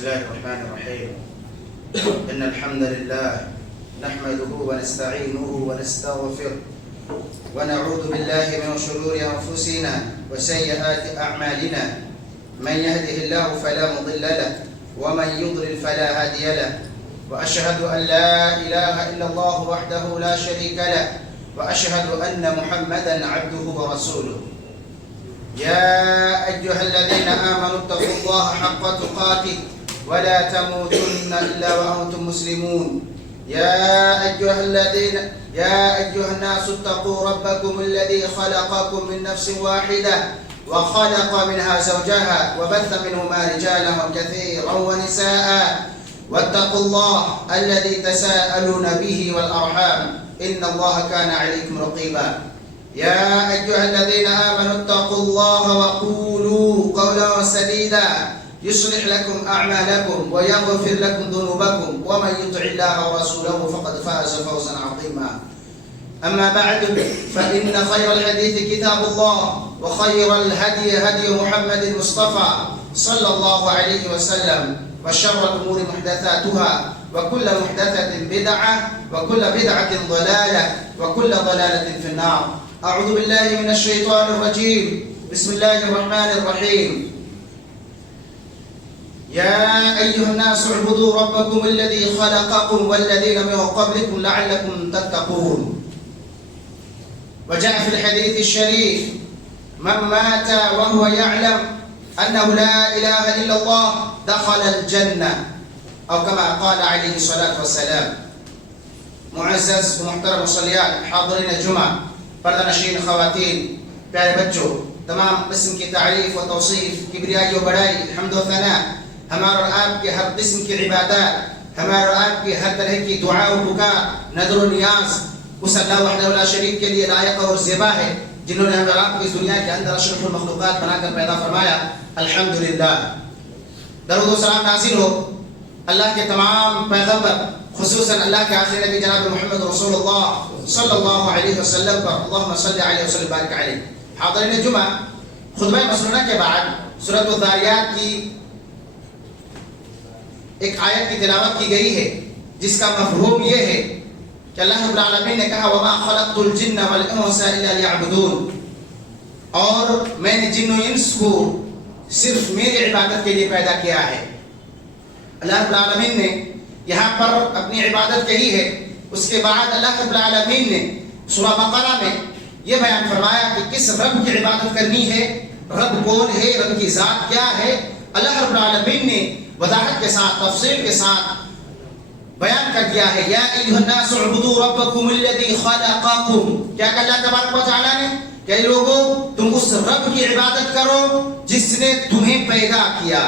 بسم الله الرحمن الرحيم. إن الحمد لله نحمده ونستعينه ونستغفره ونعوذ بالله من شرور أنفسنا وسيئات أعمالنا. من يهده الله فلا مضل له ومن يضلل فلا هادي له. وأشهد أن لا إله إلا الله وحده لا شريك له وأشهد أن محمدا عبده ورسوله. يا أيها الذين آمنوا اتقوا الله حق تقاته ولا تموتن إلا وأنتم مسلمون. يا أيها الناس اتقوا ربكم الذي خلقكم من نفس واحدة وخلق منها زوجها وبث منهما رجالا كثيرا ونساء واتقوا الله الذي تساءلون به والأرحام إن الله كان عليكم رقيبا. يا أيها الذين آمنوا اتقوا الله وقولوا قولا سديدا يصلح لكم أعمالكم ويغفر لكم ذنوبكم ومن يطع الله ورسوله فقد فاز فوزا عظيما. أما بعد فإن خير الحديث كتاب الله وخير الهدي هدي محمد المصطفى صلى الله عليه وسلم وشر الأمور محدثاتها وكل محدثة بدعة وكل بدعة ضلالة وكل ضلالة في النار. أعوذ بالله من الشيطان الرجيم. بسم الله الرحمن الرحيم. يا أيها الناس اعبدوا ربكم الذي خلقكم والذين من قبلكم لعلكم تتقون. وجاء في الحديث الشريف من مات وهو يعلم أنه لا إله إلا الله دخل الجنة أو كما قال عليه الصلاة والسلام. معزز ومحترم مصليات حاضرين الجمعة پردہ خواتین پیارے بچوں تمام قسم کی تعریف و توصیف کبریائی و بڑائی حمد و ثنا ہمارا اور آپ کے ہر قسم کی عبادات ہمارا اور آپ کی ہر طرح کی دعا و پکار نظر و نیاز اس اللہ وحدہ لا شریک کے لیے لائق اور زیبا ہے جنہوں نے ہمیں آپ کو اس دنیا کے اندر اشرف المخلوقات بنا کر پیدا فرمایا. الحمدللہ. درود و سلام نازل ہو اللہ کے تمام پیغمبر خصوصاً اللہ کے آخری نبی جناب محمد رسول اللہ صلی اللہ علیہ وسلم پر. اللہم صلی علیہ وسلم بارک علیہ. حاضرین جمعہ خطبہ مسنونہ کے بعد سورۃ الذاریات کی ایک آیت کی تلاوت کی گئی ہے جس کا مفہوم یہ ہے کہ اللہ رب العالمین نے کہا وما خلقت الجن والانس الا ليعبدون. اور میں نے جن و انس کو صرف میری عبادت کے لیے پیدا کیا ہے. اللہ رب العالمین نے یہاں پر اپنی عبادت کہی ہے. اس کے بعد اللہ رب العالمین نے سورہ بقرہ میں یہ بیان فرمایا کہ کس رب کی عبادت کرنی ہے, رب کون ہے, رب کی ذات کیا ہے. اللہ رب العالمین نے وضاحت کے ساتھ تفصیل کے ساتھ بیان کر دیا ہے. یا ایھا الناس اعبدوا ربکم الذی خلقکم. کیا کہ اللہ تبارک و تعالیٰ نے کہ لوگوں تم اس رب کی عبادت کرو جس نے تمہیں پیدا کیا.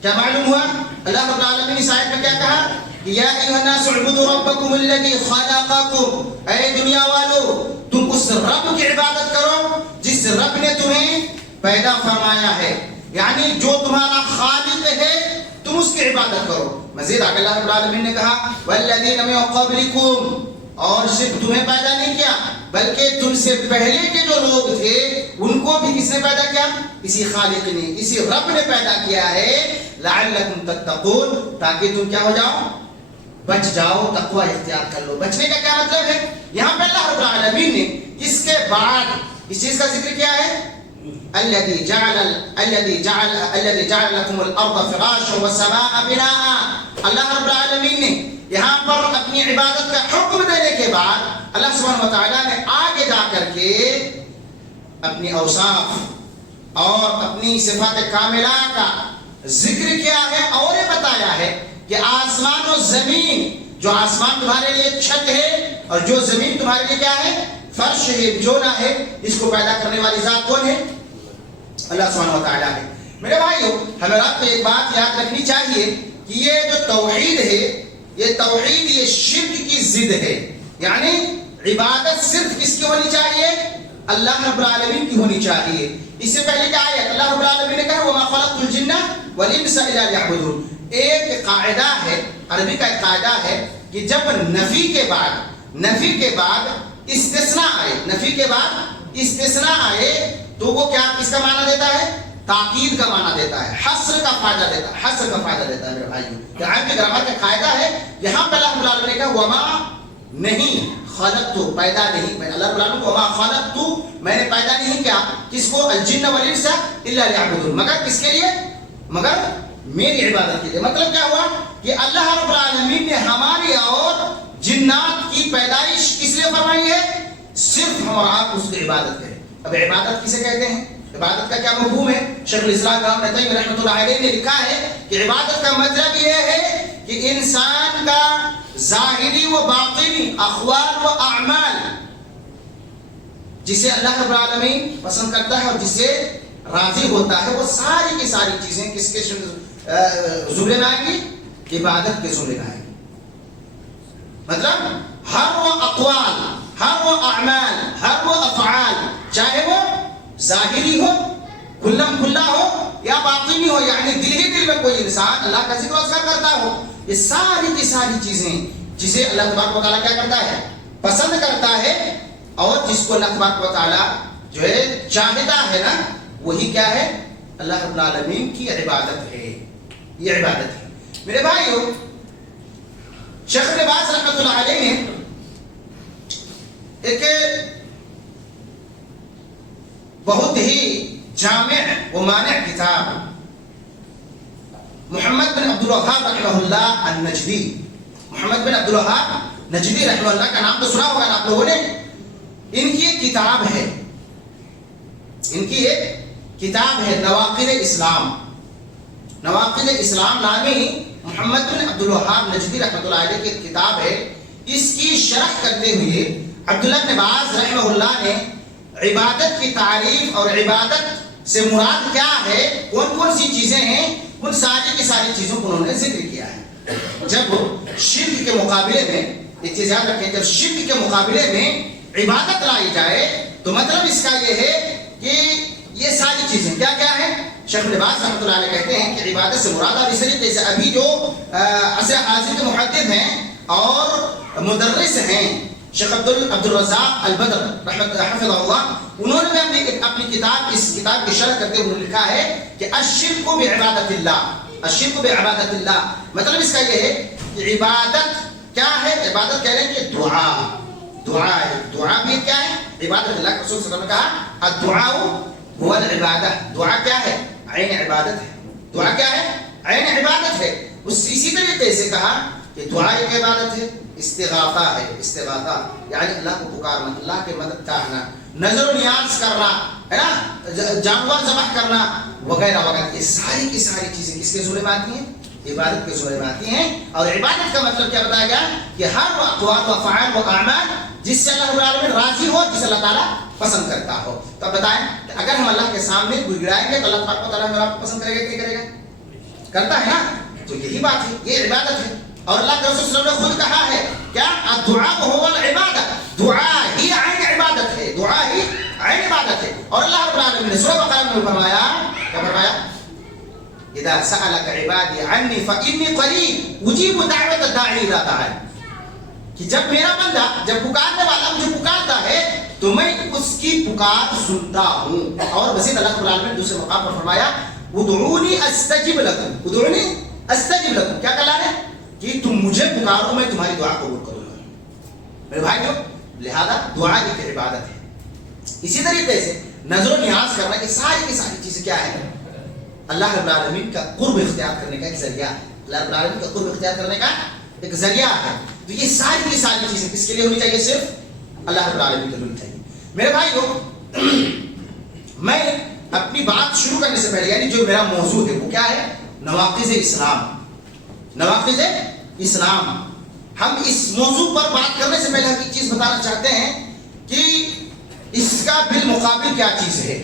کیا معلوم ہوا اللہ رب العالمین اس آیت میں کیا کہا کہ یا ایھا الناس اعبدوا ربکم الذی خلقکم. اے دنیا والو تم اس رب کی عبادت کرو جس رب نے تمہیں پیدا فرمایا ہے. یعنی جو تمہارا خالق ہے تم اس کی عبادت کرو. مزید آگے اللہ رب العالمین نے کہا والذین من قبلکم. اور صرف تمہیں پیدا نہیں کیا بلکہ تم سے پہلے کے جو لوگ تھے ان کو بھی کس نے پیدا کیا؟ اسی خالق نے, اسی رب نے پیدا کیا ہے. لعلکم تتقون. تاکہ تم کیا ہو جاؤ, بچ جاؤ, تقوی اختیار کر لو. بچنے کا کیا مطلب ہے؟ یہاں پہ اللہ رب العالمین نے اس کے بعد اس چیز کا ذکر کیا ہے الذي جعل لكم الارض فراشا والسماء بناء. اللہ رب العالمین نے یہاں پر اپنی عبادت کا حکم دینے کے بعد اللہ سبحانہ وتعالیٰ نے آگے جا کر کے اپنی اوصاف اور اپنی صفات کاملہ کا ذکر کیا ہے اور یہ بتایا ہے کہ آسمان و زمین, جو آسمان تمہارے لیے چھت ہے اور جو زمین تمہارے لیے کیا ہے, فرش ہے, بچھونا ہے, اس کو پیدا کرنے والی ذات کون ہے؟ اللہ سبحانہ وتعالیٰ ہے. میرے بھائیو ہمیں آپ کو ایک بات یاد رکھنی چاہیے کہ یہ جو توحید ہے یہ توحید یہ شرک کی ضد ہے. یعنی عبادت صرف کس کی ہونی چاہیے؟ اللہ رب العالمین کی ہونی چاہیے. اس سے پہلے کیا آیت اللہ رب العالمین نے کہا وما خلقت الجن والانس الا ليعبدون. ایک قاعدہ ہے, عربی کا ایک قاعدہ ہے کہ جب نفی کے بعد استثناء آئے, نفی کے بعد استثناء آئے تو وہ کیا کس کا معنی دیتا ہے؟ تاکید کا معنی دیتا ہے، حصر کا فائدہ دیتا ہے، حصر کا فائدہ دیتا ہے میرے بھائیوں. کہ عربی گرامر کا قاعدہ ہے، یہاں پہ اللہ رب العالمین نے کہا وما نہیں خلقت، پیدا نہیں، اللہ رب العالمین وما خلقت، میں نے پیدا نہیں کیا کس کو، الجن والانس الا لیعبدون، مگر کس کے لیے، مگر میری عبادت کے لیے. مطلب کیا ہوا کہ اللہ رب العالمین نے ہماری اور جنات کی پیدائش کس لیے فرمائی ہے، صرف ہم اور آپ اس کی عبادت کریں. اب عبادت کسے کہتے ہیں، عبادت کا کیا مفہوم ہے؟ شیخ الاسلام ابن تیمیہ رحمۃ اللہ علیہ نے لکھا ہے کہ عبادت کا مطلب یہ ہے کہ انسان کا ظاہری و باطنی اقوال و اعمال جسے اللہ رب العالمین پسند کرتا ہے اور جسے راضی ہوتا ہے، وہ ساری کی ساری چیزیں کس کے زمرے میں آئیں گی، عبادت کے زمرے میں آئیں گی. مطلب ہر وہ اقوال، ہر وہ اعمال، ہر وہ افعال، چاہے وہ ظاہری ہو، کھلم کھلا ہو، یا باطنی ہو، یعنی دل ہی دل میں کوئی انسان اللہ کا ذکر و اذکار کرتا ہو، یہ ساری کی ساری چیزیں جسے اللہ تبارک و تعالیٰ کیا کرتا ہے، پسند کرتا ہے، اور جس کو اللہ تبارک و تعالیٰ جو ہے چاہتا ہے نا، وہی کیا ہے، اللہ رب العالمین کی عبادت ہے. یہ عبادت ہے میرے بھائیو. شیخ ابن باز رحمۃ اللہ علیہ نے ایک بہت ہی جامع و مانع کتاب محمد بن عبد الوہاب رحمہ اللہ النجدی، محمد بن عبد الوہاب نجدی رحمہ اللہ کا نام تو سنا ہوگا آپ لوگوں نے. ان کی ایک کتاب ہے، ان کی ایک کتاب ہے نواقض اسلام. نواقض اسلام نامی محمد بن عبد الوہاب نجدی رحمۃ اللہ علیہ کی کتاب ہے. اس کی شرح کرتے ہوئے عبداللہ بن باز رحمہ اللہ نے عبادت کی تعریف اور عبادت سے مراد کیا ہے، کون کون سی چیزیں ہیں، ان ساری کی ساری چیزوں کو انہوں نے ذکر کیا ہے. جب شرک کے مقابلے میں، ایک چیز یاد رکھیں، جب شرک کے مقابلے میں عبادت لائی جائے تو مطلب اس کا یہ ہے کہ یہ ساری چیزیں کیا کیا ہیں. شیخ ابن باز رحمۃ اللہ علیہ کہتے ہیں کہ عبادت سے مراد، اور اس طریقے سے ابھی جو عصر حاضر کے محدث ہیں اور مدرس ہیں شیخ عبد الرزاق البدر حفظہ اللہ، انہوں نے بھی اپنی کتاب، اس کتاب کی شرح کرتے ہوئے لکھا ہے کہ الشرک بعبادت اللہ، الشرک بعبادت اللہ، مطلب اس کا یہ ہے کہ عبادت کیا ہے، عبادت کہہ رہے ہیں کہ دعا، دعا ہے. دعا بھی کیا ہے، عبادت. اللہ کے رسول صلی اللہ علیہ وسلم نے کہا الدعاء هو العبادہ، دعا کیا ہے، عین عبادت ہے. دعا کیا ہے، عین عبادت ہے. اسی طریقے سے کہا کہ دعا ایک عبادت ہے. استغاثہ ہے، استغاثہ یعنی اللہ کو پکارنا، اللہ کے مدد چاہنا، نظر و نیاز کرنا ہے نا، جانور ذبح کرنا وغیرہ وغیرہ. یہ ساری کی ساری چیزیں کس کے زمرے میں آتی ہیں، عبادت کے زمرے میں آتی ہیں. اور عبادت کا مطلب کیا بتایا گیا کہ ہر وہ اقوال و افعال و اعمال جس سے اللہ رب العالمین راضی ہو، جس اللہ تعالیٰ پسند کرتا ہو. تو بتائیں کہ اگر ہم اللہ کے سامنے گڑگڑائیں گے تو اللہ تبارک و تعالیٰ ہمیں آپ کو پسند کرے گا کہ نہیں کرے گا، کرتا ہے نا. تو یہی بات ہے، یہ عبادت ہے. اور اللہ کے رسول صلی اللہ علیہ وسلم نے خود کہا ہے کیا، الدعاء هو العبادہ، دعا ہی عین عبادت ہے، دعا ہی عین عبادت ہے. اور اللہ رب العالمین نے سورہ بقرہ میں فرمایا، کیا فرمایا، اذا سألك عبادي عني فإني قريب أجيب دعوة الداعي إذا دعان، کہ جب میرا بندہ، جب پکارنے والا مجھے پکارتا ہے تو میں اس کی پکار سنتا ہوں. اور مزید اللہ رب العالمین نے دوسرے مقام پر فرمایا ادعونی استجب لکم، ادعونی استجب لکم، کیا کہا ہے کہ تم مجھے پکارو میں تمہاری دعا قبول کروں گا. میرے بھائیو، لہذا دعا ایک عبادت ہے. اسی طریقے سے نظر و نیاز کرنا، یہ ساری کی ساری چیزیں کیا ہے، اللہ رب العالمین کا قرب اختیار کرنے کا ایک ذریعہ ہے. اللہ رب العالمین کا قرب اختیار کرنے کا ایک ذریعہ ہے. تو یہ ساری کی ساری چیزیں کس کے لیے ہونی چاہیے، صرف اللہ رب العالمین کے لیے ہونی چاہیے. میرے بھائیو، میں اپنی بات شروع کرنے سے پہلے، یعنی جو میرا موضوع ہے وہ کیا ہے، نواقض اسلام. نواقض اسلام. ہم اس موضوع پر بات کرنے سے پہلے ہم ایک چیز بتانا چاہتے ہیں کہ اس کا بالمقابل کیا چیز ہے،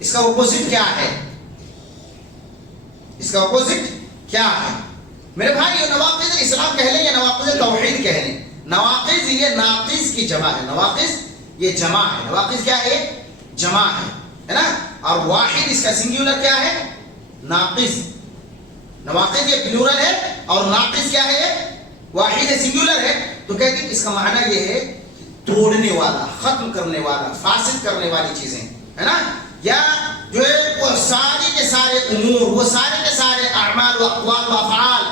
اس کا اپوزٹ کیا ہے، اس کا اپوزٹ کیا ہے. میرے بھائی، یہ نواقض اسلام کہہ لیں یا نواقض توحید کہہ لیں، نواقض یہ ناقض کی جمع ہے، نواقض یہ جمع ہے. نواقض کیا ہے، جمع ہے نا. اور واحد اس کا سنگیولر کیا ہے، ناقض. نواقض یہ پلورل ہے اور ناقض کیا ہے، واحد ہے، سنگیولر ہے. تو کہتے ہیں اس کا معنی یہ ہے توڑنے والا، ختم کرنے والا، فاسد کرنے والی چیزیں ہے نا. یا جو ہے وہ سارے کے سارے امور، وہ سارے کے سارے اعمال و اقوال و افعال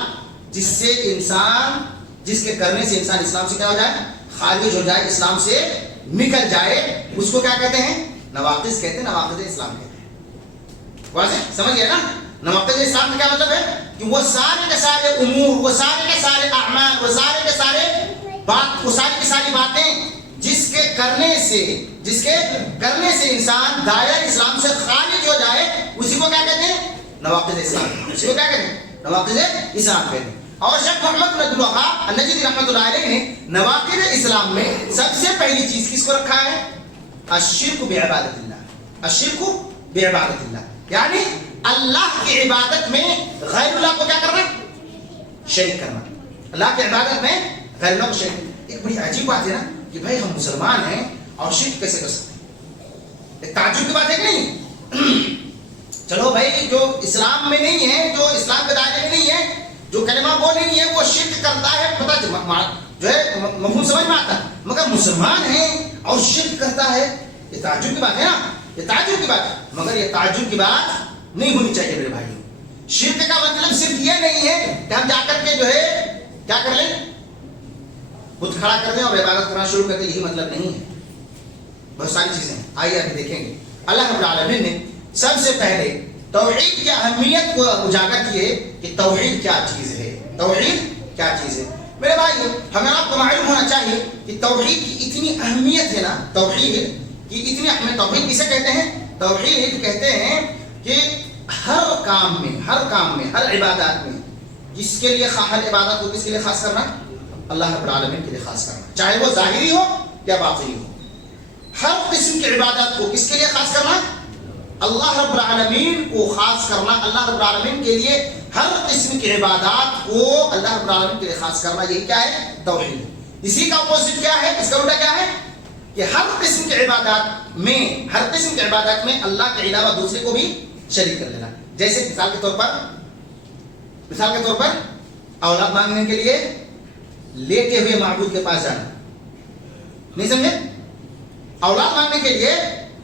جس سے انسان، جس کے کرنے سے انسان اسلام سے کیا ہو جائے، خارج ہو جائے، اسلام سے نکل جائے، اس کو کیا کہتے ہیں؟ نواقض کہتے ہیں، نواقض اسلام کہتے ہیں۔ واضح سمجھ گئے نا؟ نواقض اسلام کا کیا مطلب ہے کہ وہ سارے کے سارے امور، وہ سارے کے سارے اعمال، وہ سارے کے سارے وہ ساری کی ساری باتیں جس کے کرنے سے انسان دائرہ اسلام سے خارج ہو جائے، اسی کو کیا کہتے ہیں؟ نواقض اسلام۔ اسی کو کیا کہتے ہیں؟ نواقض اسلام کہتے ہیں۔ اور شیخ محمد بن عبد الوہاب النجدی رحمۃ اللہ علیہ نے نواقض اسلام میں سب سے پہلی چیز کس کو رکھا ہے؟ الشرک بعبادت اللہ۔ الشرک بعبادت اللہ، یعنی اللہ کی عبادت میں غیر اللہ کو کیا کرنا؟ شریک کرنا۔ اللہ کی عبادت میں غیر اللہ کو شریک کرنا۔ ایک بڑی عجیب بات ہے نا کہ بھائی ہم مسلمان ہیں اور شرک کیسے کر سکتے ہیں؟ ایک تعجب کی بات ہے کہ نہیں؟ چلو بھائی جو اسلام میں نہیں ہے، جو اسلام کے دائرے میں نہیں ہے، جو کلمہ وہ نہیں ہے، وہ شرک کرتا ہے، پتہ جو ہے مفہوم سمجھ میں آتا ہے، مگر مسلمان ہے اور شرک کرتا ہے، یہ تعجب کی بات ہے نا، یہ تعجب کی بات ہے۔ مگر یہ تعجب کی بات نہیں ہونی چاہیے میرے بھائیوں۔ شرک کا مطلب صرف یہ نہیں ہے کہ ہم جا کر کے جو ہے کیا کر لیں، بت کھڑا کر دیں اور عبادت کرنا شروع کر دیں، یہی مطلب نہیں ہے۔ بہت ساری چیزیں ہیں، آئیے ابھی دیکھیں گے۔ اللہ رب العالمین نے سب سے پہلے توحید کی اہمیت کو اجاگر کیے کہ توحید کیا چیز ہے، توحید کیا چیز ہے۔ میرے بھائی ہمیں آپ کو معلوم ہونا چاہیے کہ توحید کی اتنی اہمیت ہے نا، توحید کی اتنی اہمیت۔ توحید کسے کہتے ہیں؟ توحید کہتے ہیں کہ ہر کام میں، ہر عبادات میں جس کے لیے ہر عبادت کو کس کے لیے خاص کرنا؟ اللہ رب العالمین کے لیے خاص کرنا، چاہے وہ ظاہری ہو یا باطنی ہو۔ ہر قسم کی عبادت کو کس کے لیے خاص کرنا؟ اللہ رب العالمین کو خاص کرنا۔ اللہ رب العالمین کے لیے ہر قسم کی عبادات کو اللہ رب العالمین کے لیے خاص کرنا، یہی کیا ہے؟ توحید۔ اسی کا اپوزٹ کیا ہے، اس کا الٹا کیا ہے کہ ہر قسم کی عبادات میں اللہ کے علاوہ دوسرے کو بھی شریک کر لینا۔ جیسے مثال کے طور پر اولاد مانگنے کے لیے لیٹے ہوئے معبود کے پاس جانا، نہیں سمجھے؟ اولاد مانگنے کے لیے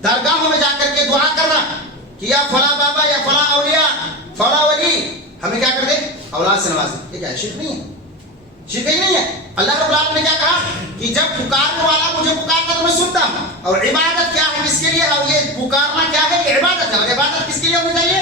درگاہوں میں جا کر کے دعا کرنا کہ یا فلاں بابا یا فلاں اولیاء فلاں ولی ہمیں کیا کر دے، اولاد سے نواز دے۔ یہ کیا ہے؟ شرک نہیں ہے، شرک ہی نہیں ہے۔ اللہ رب العالمین نے کیا کہا کہ جب پکارنے والا مجھے پکارتا تو میں سنتا ہوں۔ اور عبادت کیا ہے، کس کے لیے؟ اور یہ پکارنا کیا ہے؟ یہ عبادت ہے۔ اور عبادت کس کے لیے ہونی چاہیے؟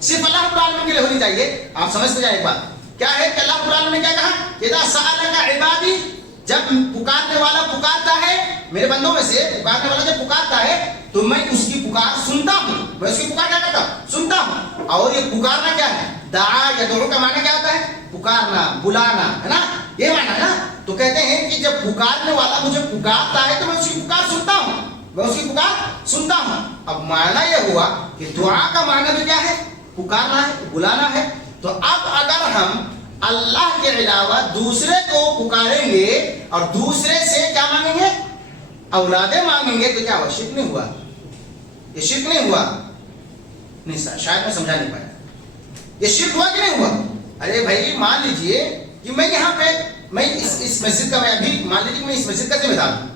صرف اللہ رب العالمین کے لیے ہونی چاہیے۔ آپ سمجھتے جائیں ایک بات کیا ہے کہ اللہ رب العالمین نے کیا کہا، اذا سألک عبادی، جب پکارنے والا پکارتا ہے، میرے بندوں میں سے پکارنے والا جب پکارتا ہے تو میں اس کی پکار سنتا ہوں، میں اس کی پکار کیا کرتا ہوں؟ سنتا ہوں۔ اور یہ پکارنا کیا ہے؟ دعا یدعو کا معنی کیا ہوتا ہے؟ پکارنا، بلانا، ہے نا، یہ معنی ہے نا۔ تو کہتے ہیں کہ جب پکارنے والا مجھے پکارتا ہے تو میں اس کی پکار سنتا ہوں، اب معنی یہ ہوا کہ دعا کا معنی بھی کیا ہے؟ پکارنا ہے، بلانا ہے۔ تو اب اگر ہم اللہ کے علاوہ دوسرے کو پکاریں گے اور دوسرے سے کیا مانگیں گے؟ اولادیں مانگیں گے، تو کیا ہوا؟ شرک نہیں ہوا؟ یہ شرک نہیں ہوا؟ نہیں سر، شاید میں سمجھا نہیں پایا۔ یہ شرک ہوا کہ نہیں ہوا؟ ارے بھائی مان لیجئے کہ میں یہاں پہ اس مسجد کا، میں ابھی مان لیجیے کہ میں اس مسجد کا ذمہ دار ہوں،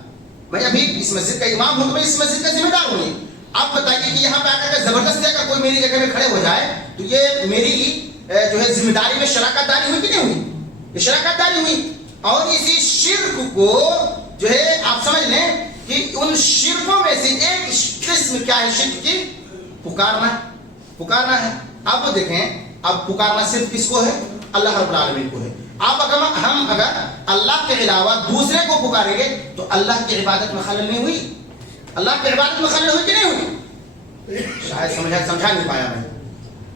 میں ابھی اس مسجد کا امام ہوں، تو میں اس مسجد کا ذمہ دار ہوں۔ آپ بتائیے کہ یہاں پہ آ کر زبردستی اگر کوئی میری جگہ میں کھڑے ہو جائے تو یہ میری جو ہے ذمہ داری میں شراکت داری ہوئی کہ نہیں ہوئی؟ یہ شراکت داری ہوئی۔ اور اسی شرک کو جو ہے آپ سمجھ لیں کہ ان شرکوں میں سے ایک قسم کیا ہے شرک کی؟ پکارنا ہے۔ اب دیکھیں، اب پکارنا صرف کس کو ہے؟ اللہ رب العالمین کو ہے۔ اب اگر ہم اللہ کے علاوہ دوسرے کو پکاریں گے تو اللہ کی عبادت میں خلل نہیں ہوئی؟ اللہ کی عبادت میں خلل ہوئی کہ نہیں ہوئی؟ شاید سمجھا نہیں پایا میں۔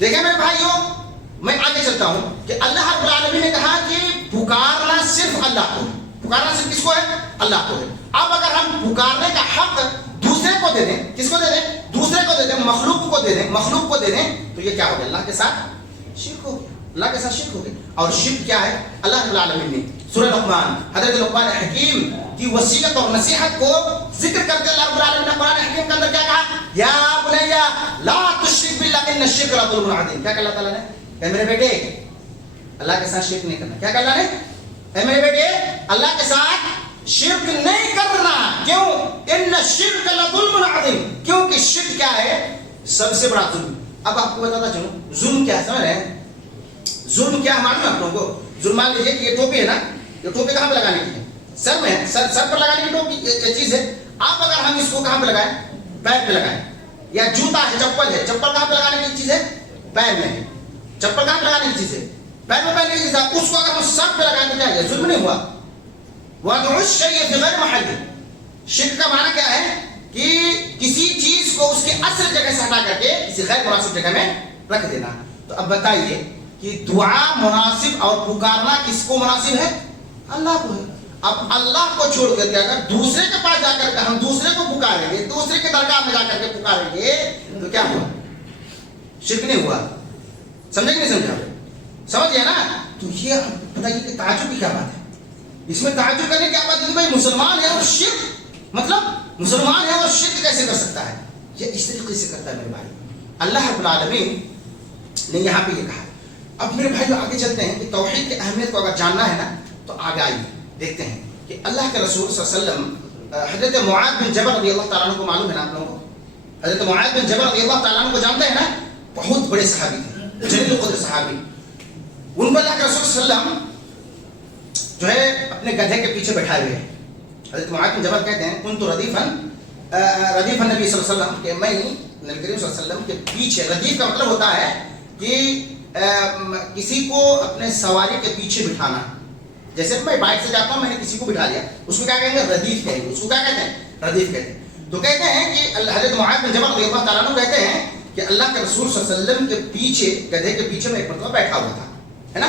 دیکھیں میرے بھائیوں، میں آگے چلتا ہوں کہ اللہ رب العالمین نے کہا کہ پکارنا صرف اللہ کو ہے۔ پکارنا صرف کس کو ہے؟ اللہ کو ہے۔ اب اگر ہم پکارنے کا حق دوسرے کو دے دیں، کس کو دے دیں؟ دوسرے کو دے دیں، مخلوق کو دے دیں، تو یہ کیا ہو گیا؟ اللہ کے ساتھ شرک ہو گیا، اللہ کے ساتھ شرک ہو گیا۔ اور شرک کیا ہے؟ اللہ رب العالمین نے سورہ لقمان، حضرت لقمان حکیم کی وصیت اور نصیحت کو ذکر کرتے اللہ رب العالمین نے قرآن حکیم کے اندر کیا کہا؟ یا بنی لا تشرک باللہ ان الشرک لظلم عظیم۔ کیا کہا اللہ تعالیٰ نے؟ اے میرے بیٹے اللہ کے ساتھ شرک نہیں کرنا۔ کیا کہا اللہ نے؟ اے میرے بیٹے اللہ کے ساتھ شرک نہیں کرنا۔ کیوں؟ ان الشرک لظلم عظیم، کیونکہ شرک کیا ہے؟ سب سے بڑا ظلم. اب آپ کو بتاتا چلوں ظلم کیا ہے, سمجھ رہے ہیں ظلم کیا ہے معلوم ہے آپ لوگوں کو؟ ظلم مان لیجیے کہ یہ ٹوپی ہے نا, یہ ٹوپی کہاں پہ لگانے کی ہے؟ سر میں ہے, سر پر لگانے کی ٹوپی یہ چیز ہے. آپ اگر ہم اس کو کہاں پہ لگائیں؟ پیر پہ لگائیں. یا جوتا ہے, چپل ہے, چپل کہاں پہ لگانے کی چیز ہے؟ پیر میں ہے. چپل کہاں پہ لگانے کی چیز ہے؟ پیر میں پہننے کی چیز ہے. اس کو اگر ہم سر پہ لگائیں تو کیا ہے؟ ظلم نہیں ہوا. وَضْعُ الشَّيْءِ فِي غَيْرِ مَحَلِّهِ. شرک کا معنی کیا ہے کہ کسی چیز کو اس کے اصل جگہ سے ہٹا کر کے کسی غیر مناسب جگہ میں رکھ دینا. تو اب بتائیے کہ دعا مناسب اور پکارنا کس کو مناسب ہے؟ اللہ کو ہے. اب اللہ کو چھوڑ کر کے اگر دوسرے کے پاس جا کر کے ہم دوسرے کو پکاریں گے, دوسرے کے درگاہ میں جا کر کے پکاریں گے تو کیا ہوا؟ شرک نہیں ہوا. سمجھے کہ نہیں سمجھا؟ سمجھ گیا نا؟ تو یہ بتائیے کہ تعجب کی کیا بات ہے اس میں؟ تعجب کرنے کی کیا بات ہے کہ بھائی مسلمان ہے اور شرک, مطلب مسلمان ہے اور شرک کیسے کر سکتا ہے؟ یہ اس طریقے سے کرتا ہے میرے بھائی. اللہ رب العالمین نے یہاں پہ یہ کہا. اب میرے بھائی آگے چلتے ہیں کہ توحید کی اہمیت کو اگر جاننا ہے نا تو آگے آئیے دیکھتے ہیں کہ اللہ کے رسول صلی اللہ علیہ وسلم حضرت معاذ بن جبل رضی اللہ تعالیٰ عنہ کو معلوم ہے نا آپ لوگوں کو؟ حضرت معاذ بن جبل رضی اللہ تعالیٰ عنہ کو جانتے ہیں نا؟ بہت بڑے صحابی تھے, جلیل القدر صحابی. ان کو اللہ کے رسول صلی اللہ علیہ وسلم جو ہے اپنے گدھے کے پیچھے بیٹھائے ہوئے ہیں. حضرت معاذ بن جبل کہتے ہیں کنت ردیفا نبی صلی اللہ علیہ وسلم کہ میں نبی کریم صلی اللہ علیہ وسلم کے پیچھے. ردیف کا مطلب ہوتا ہے کہ کسی کو اپنے سواری کے پیچھے بٹھانا. جیسے میں بائک سے جاتا ہوں, میں نے کسی کو بٹھا لیا, اس کو کیا کہیں گے؟ ردیف کہیں گے. اس کو کیا کہتے ہیں؟ ردیف کہتے ہیں. تو کہتے ہیں کہ حضرت معاذ بن جبل رضی اللہ تعالیٰ عنہ کہتے ہیں کہ اللہ کے رسول صلی اللہ علیہ وسلم کے پیچھے, گدھے کے پیچھے میں ایک مرتبہ بیٹھا ہوا تھا, ہے نا؟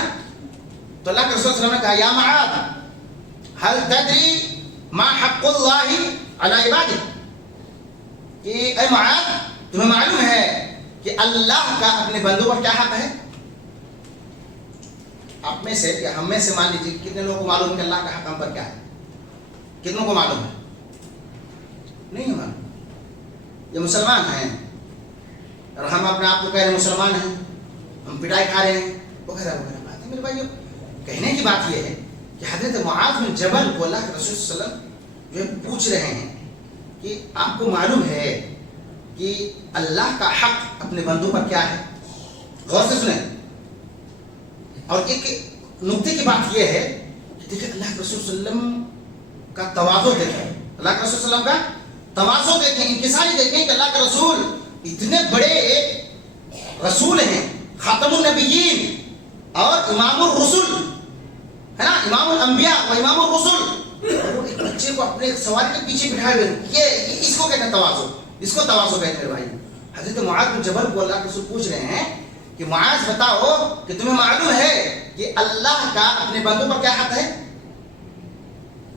تو اللہ کے رسول صلی اللہ علیہ وسلم نے کہا یا معاذ هل تدری ما حق اللہ علی عبادہ, کہ اے معاذ تمہیں معلوم ہے کہ اللہ کا اپنے بندوں پر کیا حق ہے؟ آپ میں سے یا ہم میں سے مان لیجیے کتنے لوگوں کو معلوم ہے کہ اللہ کا حق ہم پر کیا ہے؟ کتنوں کو معلوم ہے؟ نہیں ہے معلوم. یہ مسلمان ہیں اور ہم اپنے آپ کو کہہ رہے ہیں مسلمان ہیں, ہم پٹائی کھا رہے ہیں وغیرہ وغیرہ بات ہے. میرے بھائیو کہنے کی بات یہ ہے کہ حضرت معاذ بن جبل کو اللہ کے رسول صلی اللہ علیہ وسلم جو ہے پوچھ رہے ہیں کہ آپ کو معلوم ہے کہ اللہ کا حق اپنے بندوں پر کیا ہے؟ غور سے سنیں. اور ایک نقطے کی بات یہ ہے کہ دیکھیں اللہ کے رسول صلی اللہ علیہ وسلم کا تواضع دیکھیں, اللہ کے رسول صلی اللہ علیہ وسلم کا تواضع دیکھیں, انکساری دیکھیں کہ اللہ کے رسول اتنے بڑے رسول ہیں, خاتم النبیین اور امام الرسل, ہے نا, امام الانبیاء و امام الرسل, اور وہ ایک بچے کو اپنے سواری کے پیچھے بٹھائے ہوئے, یہ اس کو کہتے ہیں تواضع, اس کو تواضع کہتے ہیں بھائی. حضرت معاذ بن جبل کو اللہ کے رسول پوچھ رہے ہیں کہ معاذ بتاؤ کہ تمہیں معلوم ہے کہ اللہ کا اپنے بندوں پر کیا حق ہے؟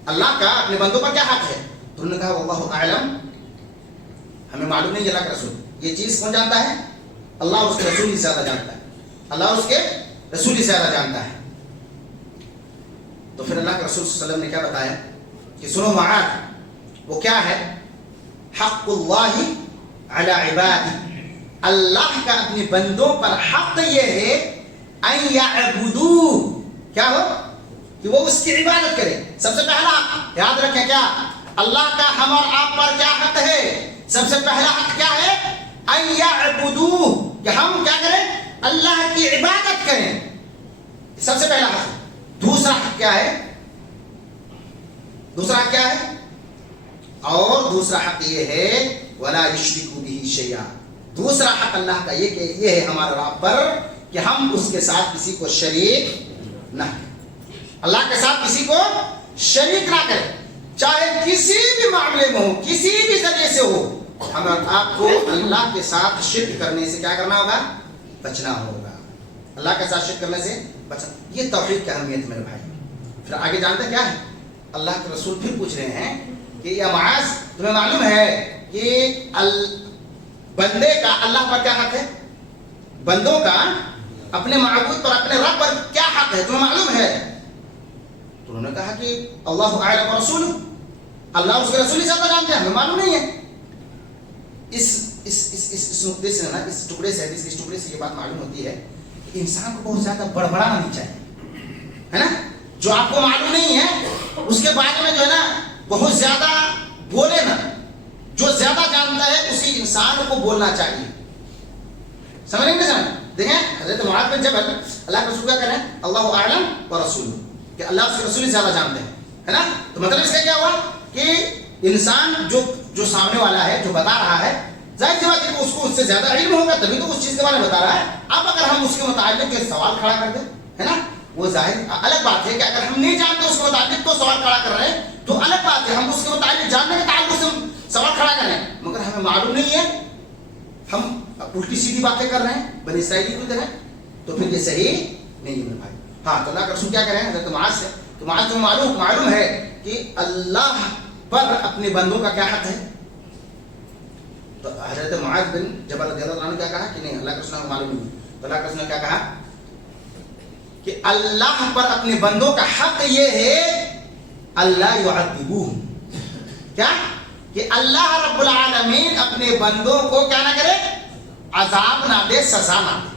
اللہ کا اپنے بندوں پر کیا حق ہے؟ تو انہوں نے کہا واللہ اعلم, ہمیں معلوم نہیں. اللہ کا رسول یہ چیز کون جانتا ہے؟ اللہ اس کے رسول ہی زیادہ جانتا ہے, اللہ اس کے رسول ہی زیادہ جانتا ہے. تو پھر اللہ کے رسول صلی اللہ علیہ وسلم نے کیا بتایا کہ سنو معاذ, وہ کیا ہے؟ حق اللہ علی عبادہ, اللہ کا اپنے بندوں پر حق یہ ہے ان یعبدوہ, کیا ہو؟ کہ وہ اس کی عبادت کریں. سب سے پہلا یاد رکھیں کیا اللہ کا ہم اور آپ پر کیا حق ہے؟ سب سے پہلا حق کیا ہے؟ ان یعبدوہ, کہ ہم کیا کریں؟ اللہ کی عبادت کریں. سب سے پہلا حق. دوسرا حق کیا ہے؟ دوسرا حق کیا ہے؟ اور دوسرا حق یہ ہے ولا یشرکوا بہ شیئا, دوسرا حق اللہ کا یہ کہ یہ ہے ہمارے رب پر کہ ہم اس کے ساتھ کسی کو شریک نہ کریں. اللہ کے ساتھ کسی کو شریک نہ کریں, چاہے کسی بھی معاملے میں ہو, کسی بھی ذریعے سے ہو. ہمیں آپ کو اللہ کے ساتھ شرک کرنے سے کیا کرنا ہوگا؟ بچنا ہوگا. اللہ کے ساتھ شرک کرنے سے بچنا. یہ توحید کی اہمیت میرے بھائی. پھر آگے جانتے کیا ہے؟ اللہ کے رسول پھر پوچھ رہے ہیں کہ یا معاذ تمہیں معلوم ہے کہ بندے کا اللہ پر کیا حق ہے؟ بندوں کا اپنے معبود پر, اپنے رب پر کیا حق ہے؟ تمہیں معلوم ہے؟ تو انہوں نے کہا کہ اللہ اعلم ورسولہ, اللہ اس کے رسول ہی زیادہ جانتے ہیں, ہمیں معلوم نہیں ہے. اس نقطے سے نا, اس ٹکڑے سے, اس ٹکڑے سے یہ بات معلوم ہوتی ہے کہ انسان کو بہت زیادہ بڑبڑانا نہیں چاہیے, ہے نا. جو آپ کو معلوم نہیں ہے اس کے بارے میں جو ہے نا بہت زیادہ بولے نا. جو زیادہ جانتا ہے اسی انسان کو بولنا چاہیے. سمجھ رہے ہیں؟ دیکھیں حضرت معاذ بن جبل اللہ کے رسول کیا کہہ رہے ہیں؟ اللہ اعلم ورسولہ، کہ اللہ اس کے رسول زیادہ جانتے ہیں، ہے نا؟ تو مطلب اس کا کیا ہوا کہ انسان جو سامنے والا ہے جو بتا رہا ہے، ظاہر سی بات ہے کہ اس کو اس سے زیادہ علم ہوگا تبھی تو اس چیز کے بارے میں بتا رہا ہے. اب اگر ہم اس کے متعلق جو سوال کھڑا کر دیں، ہے نا، وہ ظاہر الگ بات ہے کہ اگر ہم نہیں جانتے اس کے متعلق تو سوال کھڑا کر رہے ہیں تو الگ بات ہے. ہم اس کے متعلق جاننے کے تعلق سے سوال کھڑا کر رہے ہیں مگر ہمیں معلوم نہیں ہے، ہم الٹی سیدھی باتیں کر رہے ہیں بنی اسرائیلی کی طرح، تو پھر یہ صحیح نہیں ہے میرے بھائی. ہاں تو اللہ کا رسول کیا کہہ رہے ہیں حضرت معاذ سے؟ تو معاذ کو معلوم ہے کہ اللہ پر اپنے بندوں کا کیا حق ہے. تو حضرت معاذ بن جبل رضی اللہ عنہ نے کیا کہا کہ نہیں اللہ کے رسول کو معلوم نہیں. تو اللہ کے رسول نے کیا کہا کہ اللہ پر اپنے بندوں کا حق یہ ہے اللہ یعذبوہم، کیا کہ اللہ رب العالمین اپنے بندوں کو کیا نہ کرے، عذاب نہ دے، سزا نہ دے.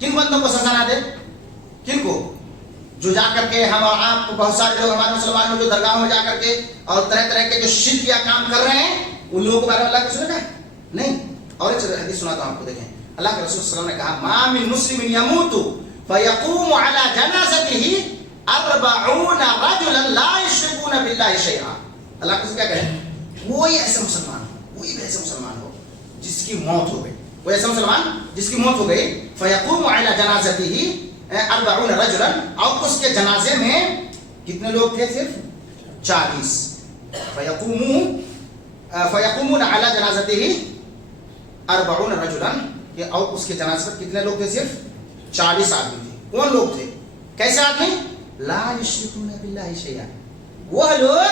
کن بندوں کو سزا نہ دے؟ کن کو؟ جو جا کر کے ہم اور آپ کو بہت سارے لوگ ہمارے مسلمانوں جو درگاہوں میں جا کر کے اور طرح طرح کے جو شرکیہ کام کر رہے ہیں ان لوگوں کے بارے میں اللہ کے رسول نے کہا نہیں. اور ایک حدیث سناتا ہوں آپ کو، دیکھیں اللہ کے رسول صلی اللہ علیہ وسلم نے کہا ما من مسلم يموت فيقوم على جنازته 40 رجلا لا يشركون بالله شيئا. اللہ کے رسول کیا کہے؟ کوئی ایسا مسلمان ہو، کوئی بھی ایسا مسلمان ہو جس کی موت ہو گئی، کوئی ایسا مسلمان جس کی موت ہو گئی، فيقوم على جنازته 40 رجلا، اور اس کے جنازے میں کتنے لوگ تھے؟ صرف 40. فیقومون علی جنازته 40 رجلا، کہ اور اس کے جنازے پر کتنے لوگ تھے؟ صرف 40 آدمی تھے. کون لوگ تھے؟ کیسے آدمی؟ لا یشرکون باللہ شیئا، وہ لوگ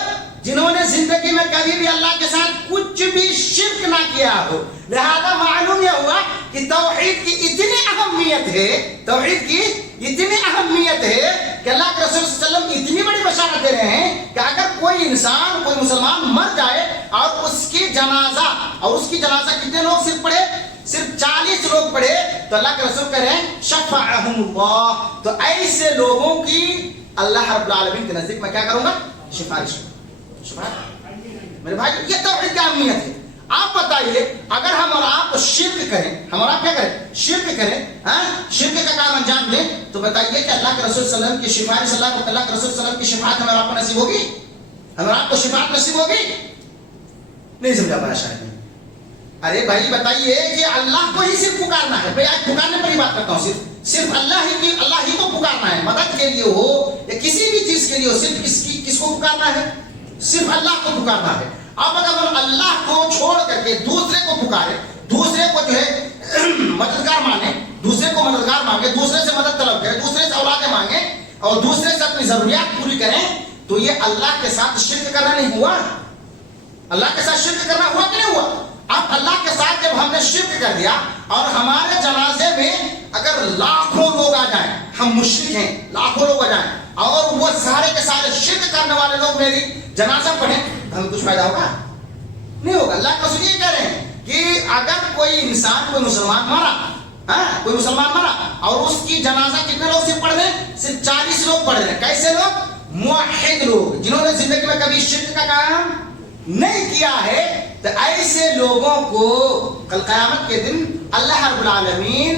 جنہوں نے زندگی میں کبھی بھی اللہ کے ساتھ کچھ بھی شرک نہ کیا ہو. لہذا معلوم یہ ہوا کہ توحید کی اتنی اہمیت ہے، توحید کی اتنی اہمیت ہے کہ اللہ کے رسول صلی اللہ علیہ وسلم اتنی بڑی بشارت دے رہے ہیں کہ اگر کوئی انسان، کوئی مسلمان مر جائے اور اس کی جنازہ کتنے لوگ صرف پڑھے؟ صرف 40 لوگ پڑھے، تو اللہ کے رسول کہہ رہے ہیں شفعہم اللہ، تو ایسے لوگوں کی اللہ رب العالمین کے نزدیک میں کیا کروں گا؟ سفارش کروں. میرے بھائی یہ توحید کی اہمیت ہے. آپ بتائیے اگر ہم اور آپ شرک کریں، ہم اور آپ کیا کریں؟ شرک کریں، شرک کا کام انجام دیں، تو بتائیے کہ اللہ کے رسول صلی اللہ علیہ وسلم کی سفارش، اللہ کے رسول صلی اللہ علیہ وسلم کی شفاعت ہمیں اور آپ کو نصیب ہوگی؟ ہمیں اور آپ کو شفاعت نصیب ہوگی؟ نہیں سمجھا پایا شاید. ارے بھائی بتائیے کہ اللہ کو ہی صرف پکارنا ہے. بھائی آج پکارنے پر ہی بات کرتا ہوں، صرف اللہ ہی کو پکارنا ہے، مدد کے لیے ہو یا کسی بھی چیز کے لیے ہو، صرف کس کو پکارنا ہے؟ صرف اللہ کو پکارنا ہے. اب اگر اللہ کو چھوڑ کر کے دوسرے کو پکارے، دوسرے کو جو ہے مددگار مانے، دوسرے کو مددگار مانگے، دوسرے سے مدد طلب کرے، دوسرے سے اولادیں مانگے اور دوسرے سے اپنی ضروریات پوری کریں، تو یہ اللہ کے ساتھ شرک کرنا نہیں ہوا؟ اللہ کے ساتھ شرک کرنا ہوا کہ نہیں ہوا؟ اب اللہ کے ساتھ جب ہم نے شرک کر دیا اور ہمارے جنازے میں اگر لاکھوں لوگ آ جائیں، ہم مشرک ہیں، لاکھوں لوگ آ جائیں اور وہ سارے کے سارے شرک کرنے والے لوگ میری جنازہ پڑھیں، ہمیں کچھ فائدہ ہوگا؟ نہیں ہوگا. اللہ کے رسول یہ کہہ رہے ہیں کہ اگر کوئی انسان، کوئی مسلمان مرا اور اس کی جنازہ کتنے لوگ صرف پڑھ رہے ہیں؟ صرف 40 لوگ پڑھ رہے ہیں. کیسے لوگ؟ موحد لوگ، جنہوں نے زندگی میں کبھی شرک کا کام نہیں کیا ہے. تو ایسے لوگوں کو کل قیامت کے دن اللہ رب العالمین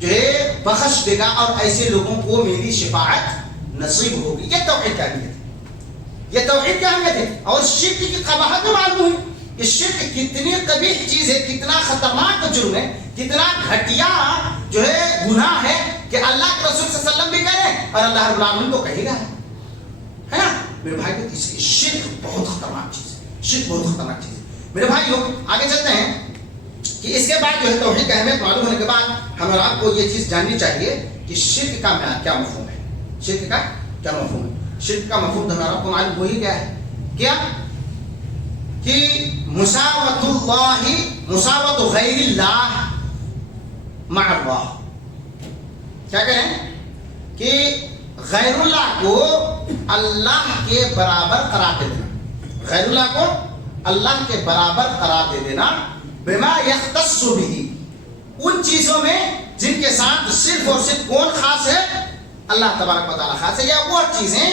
جو ہے بخش دے گا اور ایسے لوگوں کو میری شفاعت نصیب ہوگی. یہ توحید کی اہمیت ہے، یہ توحید کی اہمیت ہے. اور شرک کی قباحت میں معلوم ہے کہ شرک کتنی قبیح چیز ہے، کتنا خطرناک جرم ہے، کتنا گھٹیا جو ہے گناہ ہے کہ اللہ کے رسول صلی اللہ علیہ وسلم بھی کریں اور اللہ رب العالمین کو کہے گا، ہے نا میرے بھائی. شرک بہت خطرناک چیز ہے، شرک بہت خطرناک چیز ہے. میرے بھائی لوگ آگے چلتے ہیں کہ اس کے بعد جو ہے توحید کی اہمیت معلوم ہونے کے بعد ہمیں آپ کو یہ چیز جاننی چاہیے کہ شرک کا کیا مفہوم ہے. شرک کا کیا مفہوم ہے؟ شرک کا مفہوم ہمارا آپ کو معلوم ہو ہی گیا ہے. کیا کہ مساوت غیر اللہ مع اللہ. کیا کہیں کہ غیر اللہ کو اللہ کے برابر قرار دے دینا، غیر اللہ کو اللہ کے برابر قرار دے دینا. بما یختص به، ان چیزوں میں جن کے ساتھ صرف اور صرف کون خاص ہے؟ اللہ تبارک و تعالیٰ خاص ہے. یا وہ چیزیں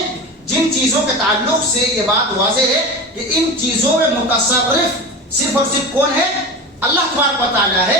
جن چیزوں کے تعلق سے یہ بات واضح ہے کہ ان چیزوں میں متصرف صرف اور صرف کون ہے؟ اللہ تبارک و تعالیٰ ہے.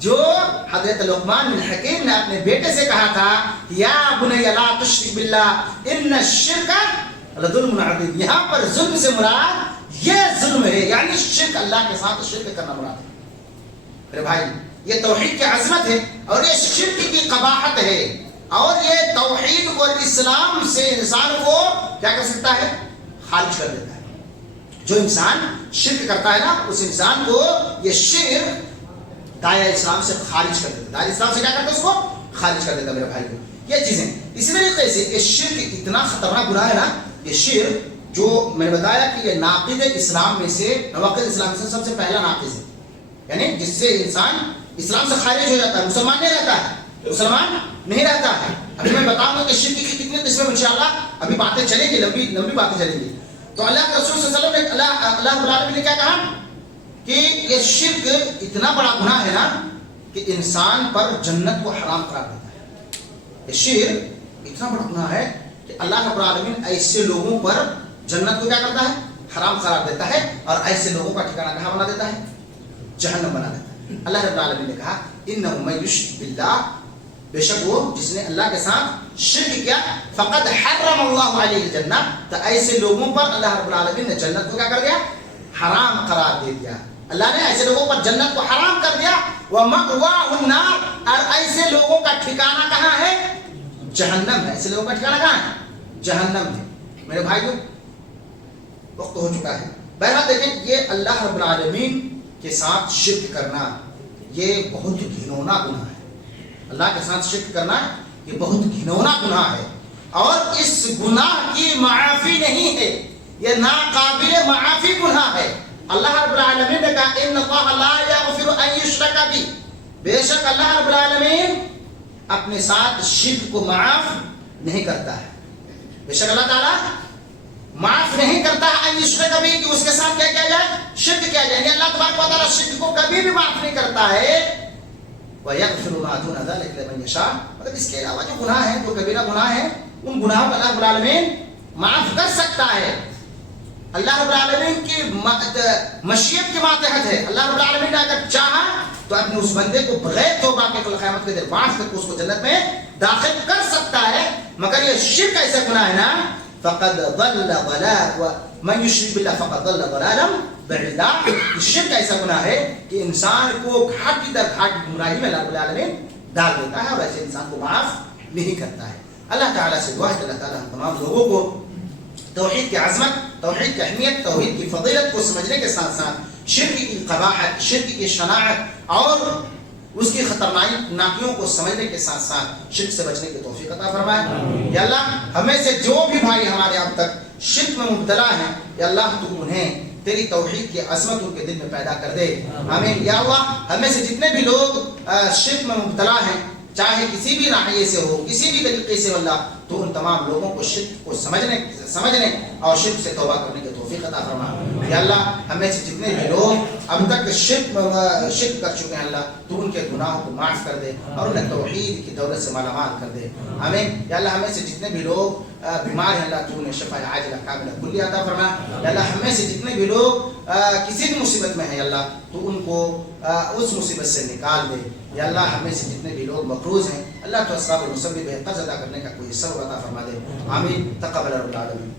جو حضرت لقمان بن حکیم نے اپنے بیٹے سے کہا تھا یا بنی لا تشرک باللہ ان الشرک لظلم عظیم. یہاں پر ظلم سے مراد یہ ظلم ہے، یعنی شرک، اللہ کے ساتھ شرک کرنا مراد ہے. میرے بھائی یہ توحید کی عظمت ہے اور یہ شرک کی قباحت ہے، اور یہ توحید اور اسلام سے انسان کو کیا کر سکتا ہے؟ خارج کر دیتا ہے. جو انسان شرک کرتا ہے نا اس انسان کو یہ شرک دائرہ اسلام سے خارج کر دیتا ہے. دائرہ اسلام سے کیا کرتا ہے؟ اس کو خارج کر دیتا ہے. میرے بھائی کو یہ چیزیں اسی طریقے سے یہ شرک اتنا خطرناک گناہ ہے نا، یہ شرک جو میں نے بتایا کہ یہ ناقض اسلام میں سے، نواقض اسلام میں سے سب سے پہلا ناقض ہے، یعنی جس سے انسان اسلام سے خارج ہو جاتا ہے، مسلمان نہیں رہتا ہے، مسلمان نہیں رہتا ہے. ابھی میں بتاؤں گا کہ شرک کی کتنی قسمیں انشاءاللہ ابھی باتیں چلیں گی، لمبی باتیں چلیں گی. تو اللہ کے رسول صلی اللہ علیہ وسلم نے اللہ رب العالمین نے کیا کہا کہ یہ شرک اتنا بڑا گناہ ہے نا کہ انسان پر جنت کو حرام قرار دیتا ہے. یہ شرک اتنا بڑا گناہ ہے کہ اللہ رب العالمین ایسے لوگوں پر جنت کو کیا کرتا ہے؟ حرام قرار دیتا ہے، اور ایسے لوگوں کا ٹھکانہ کہاں بنا دیتا ہے؟ جہنم بنا دیتا ہے. اللہ رب العالمین نے کہا انہ من یشرک باللہ، بے شک وہ جس نے اللہ کے ساتھ شرک کیا، فقد حرم اللہ علیہ الجنہ، تو ایسے لوگوں پر اللہ رب العالمین نے جنت کو کیا کر دیا؟ حرام قرار دے دیا. اللہ نے ایسے لوگوں پر جنت کو حرام کر دیا. وَمَأْوَاهُ النَّارُ، اور ایسے لوگوں کا ٹھکانہ کہاں ہے؟ جہنم ہے. ایسے لوگوں کا ٹھکانہ کہاں ہے؟ جہنم ہے. میرے بھائیو وقت ہو چکا ہے. بہرحال دیکھیں یہ اللہ رب العالمین کے ساتھ شرک کرنا یہ بہت گھنونا گناہ ہے. اللہ کے ساتھ شرک کرنا یہ بہت گھنونا گناہ ہے، اور اس گناہ کی معافی نہیں ہے، یہ ناقابل معافی گناہ ہے. اللہ رب العالمین نے کہا ان اللہ لا یغفر ان یشرک بہ، بے شک اللہ رب العالمین اپنے ساتھ شرک کو معاف نہیں کرتا ہے. بے شک اللہ تعالیٰ معاف نہیں کرتا ہے ان یشرک بہ، کہ اس کے ساتھ کیا کیا جائے؟ شرک کیا جائے. یعنی اللہ تبارک و تعالیٰ شرک کو کبھی بھی معاف نہیں کرتا ہے. وَيَغْفِرُ مَا دُونَ ذَلِكَ لِمَن يَشَاءُ، مگر اس کے علاوہ جو گناہ ہیں، جو کبیرہ گناہ ہیں، ان گناہوں کو اللہ رب العالمین معاف کر سکتا ہے. اللہ رب العالمین کی مشیت کے ماتحت ہے. اللہ رب العالمین نے اگر چاہا تو اپنے اس بندے کو بغیر توبہ کے کل قیامت کے دن بعث کر کے اس کو جنت میں داخل کر سکتا ہے. مگر یہ شرک ایسا گناہ ہے نا، فقد ضل ضلالا من یشرک باللہ فقد ضل ضلالا بعیدا. شرک ایسا گناہ ہے کہ انسان کو گھاٹی در گھاٹی گمراہی میں اللہ رب العالمین ڈال دیتا ہے، اور ایسے انسان کو معاف نہیں کرتا ہے. اللہ تعالیٰ سے دعا ہے کہ اللہ تعالیٰ ہم تمام لوگوں کو توحید کی عظمت، توحید کی اہمیت، توحید کی فضیلت کو سمجھنے کے ساتھ ساتھ شرک کی قباحت، شرک کی شناعت اور اس کی خطرناکیوں کو سمجھنے کے ساتھ ساتھ شرک سے بچنے کی توفیق عطا فرمائے. یا اللہ ہمیں سے جو بھی بھائی ہمارے اب تک شرک میں مبتلا ہیں، یا اللہ تو انہیں تیری توحید کی عظمت ان کے دل میں پیدا کر دے. آمین. یا اللہ ہمیں سے جتنے بھی لوگ شرک میں مبتلا ہیں، چاہے کسی بھی ناحیے سے ہو، کسی بھی طریقے سے، اللہ تو ان تمام لوگوں کو شرک کو سمجھنے اور شرک سے توبہ کرنے کی توفیق عطا فرما. یا اللہ ہمیں سے جتنے بھی لوگ اب تک شرک کر چکے ہیں، اللہ تو ان کے گناہوں کو معاف کر دے اور انہیں توحید کی دولت سے مالا مال کر دے. آمین. یا اللہ ہمیں سے جتنے بھی لوگ بیمار ہیں، اللہ تو انہیں شفا عاجلہ کاملہ کلیہ عطا فرما. یا اللہ ہمیں سے جتنے بھی لوگ کسی بھی مصیبت میں ہیں، اللہ تو ان کو اس مصیبت سے نکال دے. یا اللہ ہمیں سے جتنے بھی لوگ مقروض ہیں، اللہ تو اسباب المسبب ہے، قرض ادا کرنے کا کوئی سبب عطا فرما دے. آمین. تقبل رب العالمین.